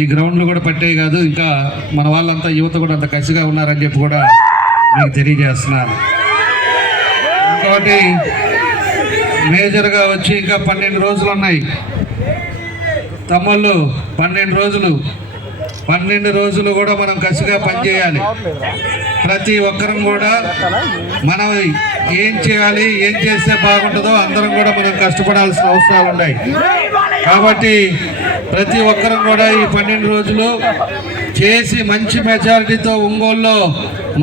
ఈ గ్రౌండ్లు కూడా పట్టే కాదు, ఇంకా మన వాళ్ళంతా యువత కూడా అంత కసిగా ఉన్నారని చెప్పి కూడా మీకు తెలియజేస్తున్నాను. ఇంకోటి మేజర్గా వచ్చి ఇంకా 12 రోజులు ఉన్నాయి తమ్ముళ్ళు. 12 రోజులు కూడా మనం కసిగా పనిచేయాలి. ప్రతి ఒక్కరం కూడా మనం ఏం చేయాలి, ఏం చేస్తే బాగుంటుందో అందరం కూడా మనం కష్టపడాల్సిన అవసరాలు ఉన్నాయి. కాబట్టి ప్రతి ఒక్కరం కూడా ఈ 12 రోజులు చేసి మంచి మెజారిటీతో ఒంగోలులో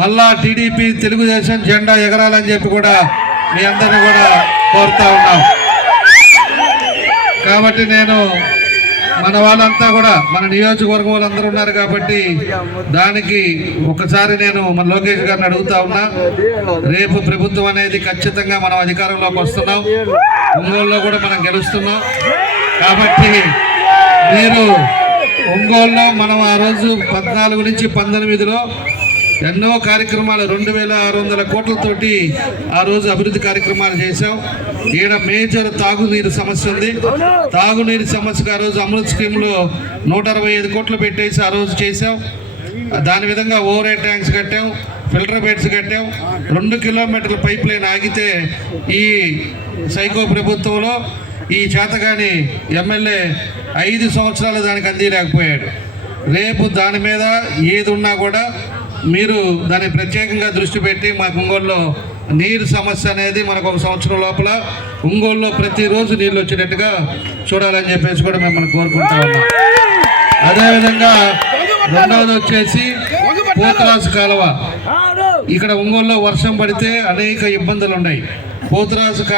మళ్ళా టీడీపీ తెలుగుదేశం జెండా ఎగరాలని చెప్పి కూడా మీ అందరినీ కూడా కోరుతా ఉన్నాం. కాబట్టి నేను మన వాళ్ళంతా కూడా మన నియోజకవర్గం వాళ్ళందరూ ఉన్నారు కాబట్టి దానికి ఒకసారి నేను మన లోకేష్ గారిని అడుగుతా ఉన్నా. రేపు ప్రభుత్వం అనేది ఖచ్చితంగా మనం అధికారంలోకి వస్తున్నాం, ఒంగోలులో కూడా మనం గెలుస్తున్నాం. కాబట్టి మీరు ఒంగోలులో మనం ఆ రోజు 14 నుంచి 19లో ఎన్నో కార్యక్రమాలు 2600 కోట్లతోటి ఆ రోజు అభివృద్ధి కార్యక్రమాలు చేశాం. ఈడ మేజర్ తాగునీరు సమస్య ఉంది. తాగునీరు సమస్యకు ఆ రోజు అమృత్ స్కీమ్లో 165 కోట్లు పెట్టేసి ఆ రోజు చేసాం. దాని విధంగా ఓవర్ హెడ్ ట్యాంక్స్ కట్టాం, ఫిల్టర్ బెడ్స్ కట్టాం. 2 కిలోమీటర్ల పైప్ లైన్ ఆగితే ఈ సైకో ప్రభుత్వంలో ఈ చేతగాని ఎమ్మెల్యే 5 సంవత్సరాలు దానికి అందిలేకపోయాడు. రేపు దాని మీద ఏది ఉన్నా కూడా మీరు దాన్ని ప్రత్యేకంగా దృష్టి పెట్టి మా ఒంగోలులో నీరు సమస్య అనేది మనకు 1 సంవత్సరం లోపల ఒంగోలులో ప్రతిరోజు నీళ్ళు వచ్చేటట్టుగా చూడాలని చెప్పేసి కూడా మిమ్మల్ని కోరుకుంటా ఉన్నాం. అదేవిధంగా రెండవది వచ్చేసి పోతురాజు కాలువ. ఇక్కడ ఒంగోలులో వర్షం పడితే అనేక ఇబ్బందులు ఉన్నాయి. పోతురాజు